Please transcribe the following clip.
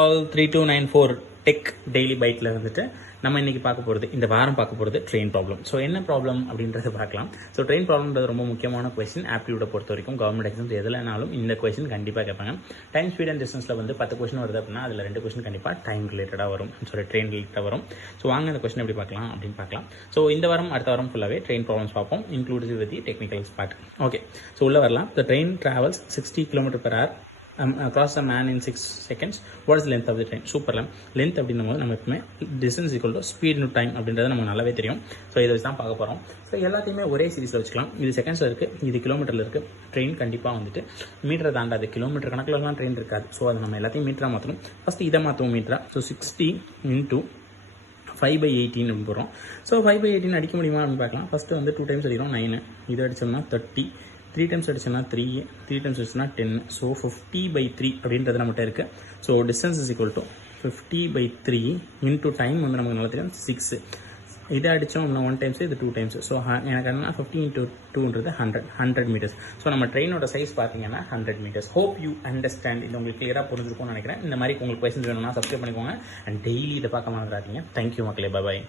3294 tech daily பைக்கில் வந்துட்டு நம்ம இன்றைக்கி பார்க்க போகிறது இந்த வாரம் பார்க்க போகிறது ட்ரெயின் ப்ராப்ளம். ஸோ என்ன ப்ராப்ளம் அப்படின்றத பார்க்கலாம். ஸோ ட்ரெயின் ப்ராப்ளம்ன்றது ரொம்ப முக்கியமான கொஸ்டின். ஆப்டியூட பொறுத்த வரைக்கும் கவர்மெண்ட் எக்ஸாம்ஸ் எதுலனாலும் இந்த கொஸ்டின் கண்டிப்பாக கேட்பாங்க. டைம் ஸ்பீட் அண்ட் டிஸ்டன்ஸில் வந்து 10 கொஸ்டின் வருது அப்படின்னா அதில் 2 கொஸ்டின் கண்டிப்பாக டைம் ரிலேட்டடாக வரும். ட்ரெயின் ரிலேட்டடாக வரும். ஸோ வாங்க இந்த கொஸ்டின் எப்படி பார்க்கலாம் அப்படின்னு பார்க்கலாம். ஸோ இந்த வாரம் அடுத்த வாரம் ஃபுல்லாகவே ட்ரெயின் ப்ராப்ளம்ஸ் பார்ப்போம், inclusive with the technical part. Okay, so உள்ளே வரலாம். The train travels 60 km/h across a man in 6 seconds. What is the length of the train? Super length அப்படின்னும் போது நம்ம எப்பவுமே distance equal to speed into time அப்படின்றது நமக்கு நல்லாவே தெரியும். ஸோ இதை வச்சு தான் பார்க்க போகிறோம். ஸோ எல்லாத்தையுமே ஒரே சீரீஸில் வச்சுக்கலாம். இது செகண்ட்ஸில் இருக்குது, இது கிலோமீட்டரில் இருக்குது. ட்ரெயின் கண்டிப்பாக வந்துட்டு மீட்டரை தாண்டாது, கிலோமீட்டர் கணக்கிலலாம் ட்ரெயின் இருக்காது. ஸோ அதை நம்ம எல்லாத்தையும் மீட்டராக மாற்றணும். ஃபஸ்ட்டு இதை மாற்றுவோம் மீட்டரா. ஸோ 60 into 5/18 அப்படின்னு போகிறோம். ஸோ 5/18 அடிக்க முடியுமா அப்படின்னு பார்க்கலாம். ஃபஸ்ட்டு வந்து 2 times அடிக்கிறோம் 9, இது அடித்தோம்னா 30, 3 times அடிச்சோம்னா 3, 3 times அடிச்சோம்னா 10. ஸோ 50/3 அப்படின்றது நம்மகிட்ட இருக்குது. So distance is equal to 50/3 into time வந்து நமக்கு நல்லா தெரியும் 6. இதை அடித்தோம் அப்படின்னா 1 times, இது 2 times. ஸோ எனக்கு என்ன 50 into 2ன்றது 100 meters. ஸோ நம்ம ட்ரெயினோட சைஸ் பார்த்தீங்கன்னா 100 meters. Hope you understand. இது உங்களுக்கு கிளியராக புரிஞ்சிருக்கும்னு நினைக்கிறேன். இந்த மாதிரி உங்களுக்கு கொஸ்டின்ஸ் வேணும்னா சப்ஸ்கிரைப் பண்ணிக்கோங்க அண்ட் டெய்லி இதை பார்க்க மறந்துடாதீங்க. தேங்க்யூ மக்களே, பாய்.